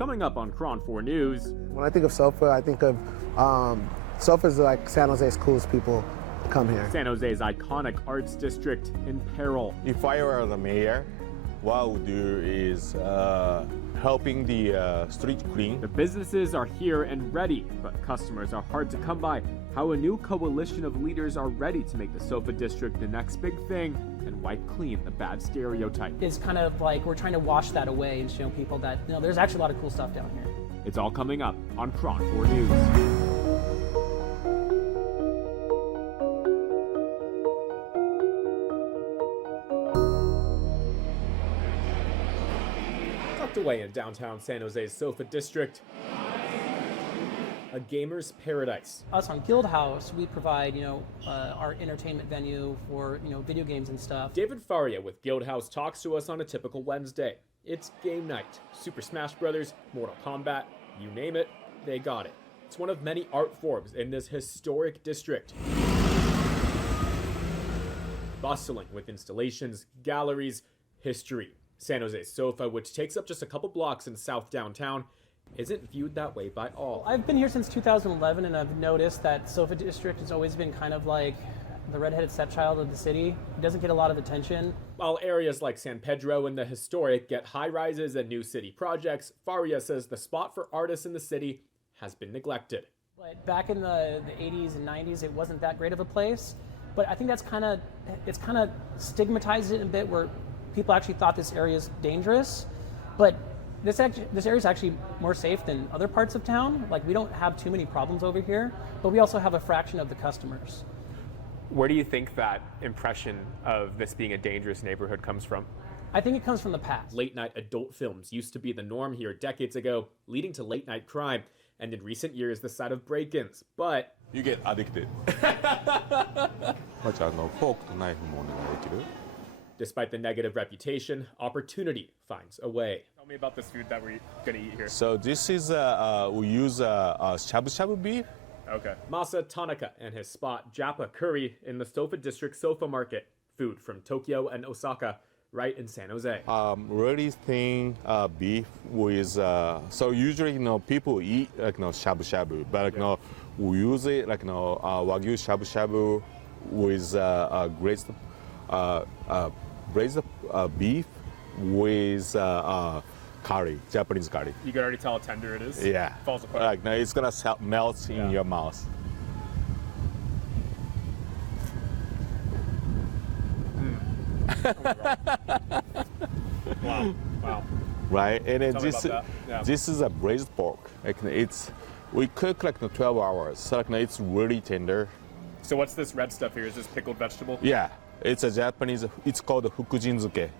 Coming up on Cron 4 News. When I think of SOFA, I think of SOFA's like San Jose's coolest people come here. San Jose's iconic arts district in peril. If I were the mayor, what I would do is helping the street clean. The businesses are here and ready, but customers are hard to come by. How a new coalition of leaders are ready to make the SOFA district the next big thing and wipe clean the bad stereotype. It's kind of like we're trying to wash that away and show people that, you know, there's actually a lot of cool stuff down here. It's all coming up on Cron 4 News. Tucked away in downtown San Jose's SOFA district, a gamer's paradise. Us on Guild House, we provide, our entertainment venue for, video games and stuff. David Faria with Guild House talks to us on a typical Wednesday. It's game night. Super Smash Bros., Mortal Kombat, you name it, they got it. It's one of many art forms in this historic district. Bustling with installations, galleries, history. San Jose's SOFA, which takes up just a couple blocks in South downtown, isn't viewed that way by all. I've been here since 2011, and I've noticed that SOFA district has always been kind of like the redheaded stepchild of the city. It doesn't get a lot of attention. While areas like San Pedro and the historic get high-rises and new city projects, Faria says the spot for artists in the city has been neglected. But back in the 80s and 90s, it wasn't that great of a place. But I think it's kind of stigmatized it a bit, where people actually thought this area is dangerous. But this area is actually more safe than other parts of town. Like, we don't have too many problems over here, but we also have a fraction of the customers. Where do you think that impression of this being a dangerous neighborhood comes from? I think it comes from the past. Late-night adult films used to be the norm here decades ago, leading to late-night crime, and in recent years, the site of break-ins. But You get addicted. despite the negative reputation, opportunity finds a way. Tell me about this food that we're gonna eat here. So this is, we use shabu-shabu beef. Okay. Masa Tanaka and his spot, Japa Curry, in the SOFA District SOFA Market. Food from Tokyo and Osaka, right in San Jose. Really thin beef with, so usually, people eat, shabu-shabu, but, we use it, Wagyu shabu-shabu with braised beef with curry, Japanese curry. You can already tell how tender it is. Yeah. Falls apart. It's gonna melt in your mouth. Wow. Right, and then Tell me about that. Yeah. this is a braised pork. We cook 12 hours, so it's really tender. So what's this red stuff here? Is this pickled vegetable? Yeah, it's a Japanese. It's called fukujinzuke.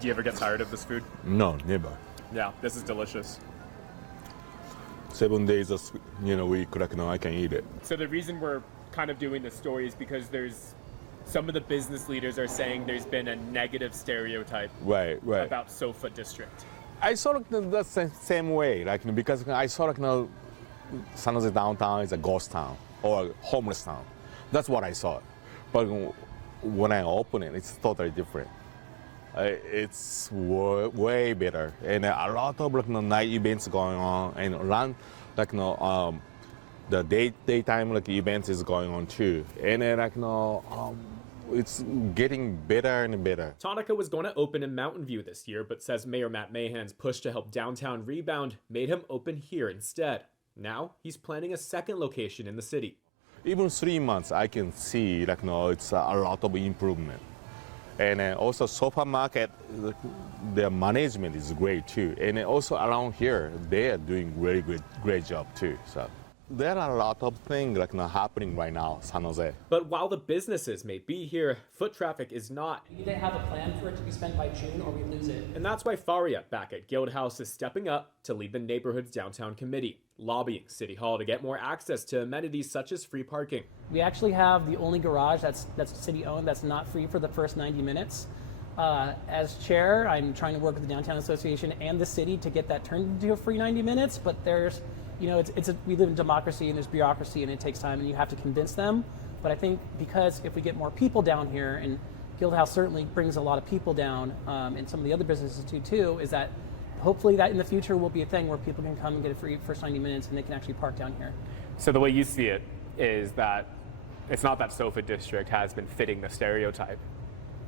Do you ever get tired of this food? No, never. Yeah, this is delicious. 7 days of week, I can eat it. So the reason we're kind of doing this story is because there's some of the business leaders are saying there's been a negative stereotype Right. about SOFA district. I saw the same way, because I saw San Jose downtown is a ghost town or a homeless town. That's what I saw. But when I open it, it's totally different. It's way better, and a lot of night events going on, and around the daytime events is going on too, and then it's getting better and better. Tanaka was going to open in Mountain View this year, but says Mayor Matt Mahan's push to help downtown rebound made him open here instead. Now he's planning a second location in the city. Even 3 months, I can see it's a lot of improvement. And also SOFA market, their management is great too. And also around here, they are doing really great job too. So there are a lot of things happening right now, San Jose. But while the businesses may be here, foot traffic is not. We need to have a plan for it to be spent by June, or we lose it. And that's why Faria back at Guild House is stepping up to lead the neighborhood's downtown committee, lobbying City Hall to get more access to amenities such as free parking. We actually have the only garage that's city-owned that's not free for the first 90 minutes. As chair, I'm trying to work with the Downtown Association and the city to get that turned into a free 90 minutes, but there's, we live in democracy and there's bureaucracy and it takes time and you have to convince them. But I think because if we get more people down here and Guildhouse certainly brings a lot of people down, and some of the other businesses do too, is that hopefully that in the future will be a thing where people can come and get a free first 90 minutes and they can actually park down here. So the way you see it is that it's not that Sofa District has been fitting the stereotype.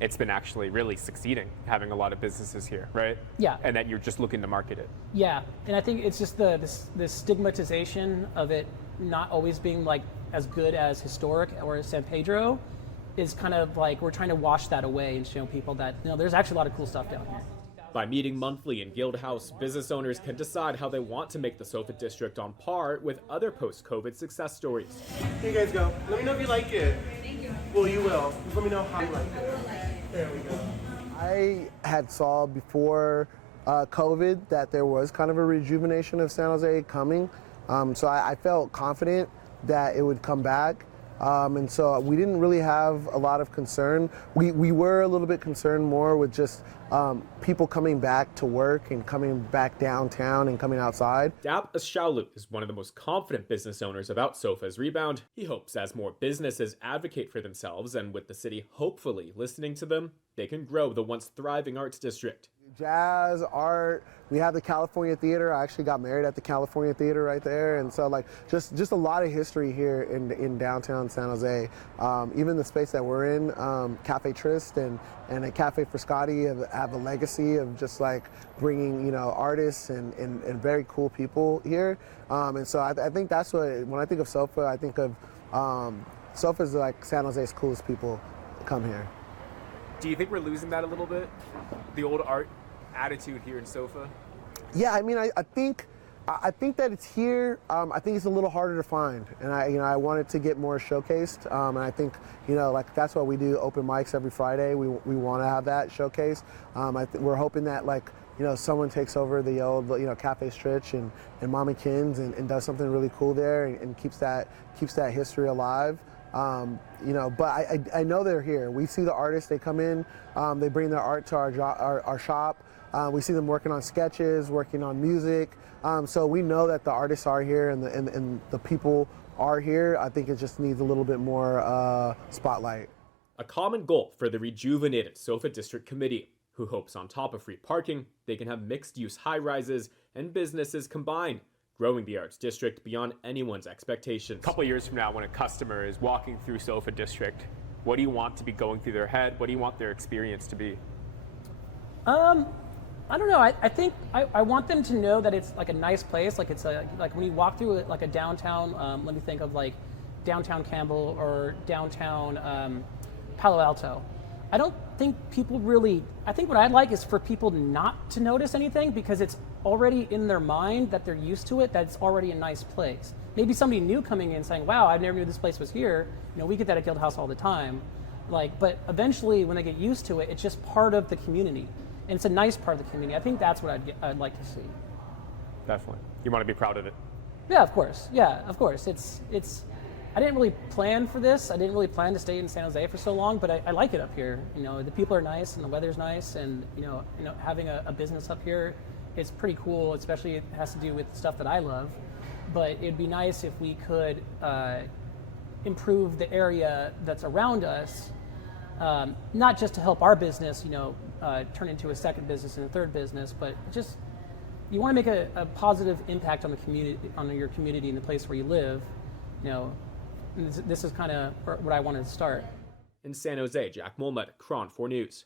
It's been actually really succeeding, having a lot of businesses here, right? Yeah. And that you're just looking to market it. Yeah, and I think it's just the stigmatization of it not always being like as good as historic or as San Pedro is kind of like we're trying to wash that away and show people that there's actually a lot of cool stuff down here. By meeting monthly in Guildhouse, business owners can decide how they want to make the Sofa District on par with other post-COVID success stories. Here you guys go. Let me know if you like it. Thank you. Well, you will. Just let me know how you like it. There we go. I had saw before COVID that there was kind of a rejuvenation of San Jose coming. So I felt confident that it would come back. And so we didn't really have a lot of concern. We were a little bit concerned more with just people coming back to work and coming back downtown and coming outside. Dap Ashaulu is one of the most confident business owners about Sofa's rebound. He hopes as more businesses advocate for themselves and with the city hopefully listening to them, they can grow the once thriving arts district. Jazz, art, we have the California Theater. I actually got married at the California Theater right there. And so like just a lot of history here in downtown San Jose. Even the space that we're in, Cafe Trist and a Cafe Frascati have a legacy of just like bringing, artists and very cool people here. And so I think that's when I think of Sofa, I think of Sofa is like San Jose's coolest people come here. Do you think we're losing that a little bit? The old art attitude here in Sofa? Yeah, I mean, I think that it's here. I think it's a little harder to find, and I want it to get more showcased. And I think like that's why we do open mics every Friday. We want to have that showcase. We're hoping that someone takes over the old Cafe Stritch and Mommy Kins and does something really cool there and keeps that history alive. But I know they're here. We see the artists, they come in, they bring their art to our shop. We see them working on sketches, working on music. So we know that the artists are here and the people are here. I think it just needs a little bit more spotlight. A common goal for the rejuvenated Sofa District Committee, who hopes on top of free parking, they can have mixed-use high-rises and businesses combined, growing the arts district beyond anyone's expectations. A couple years from now, when a customer is walking through Sofa District, what do you want to be going through their head? What do you want their experience to be? I don't know. I think I want them to know that it's like a nice place. Like it's like when you walk through like a downtown. Let me think of like downtown Campbell or downtown Palo Alto. I don't think people really. I think what I'd like is for people not to notice anything because it's already in their mind that they're used to it. That it's already a nice place. Maybe somebody new coming in saying, "Wow, I never knew this place was here." We get that at Guildhouse all the time. But eventually, when they get used to it, it's just part of the community. And it's a nice part of the community. I think that's what I'd like to see. Definitely. You want to be proud of it. Yeah, of course. Yeah, of course. It's. I didn't really plan for this. I didn't really plan to stay in San Jose for so long, but I like it up here. The people are nice and the weather's nice, and having a business up here is pretty cool. Especially it has to do with stuff that I love. But it'd be nice if we could improve the area that's around us, not just to help our business, turn into a second business and a third business, but just you want to make a positive impact on the community, on your community and the place where you live. This is kind of what I wanted to start. In San Jose, Jack Molmud, Cron 4 News.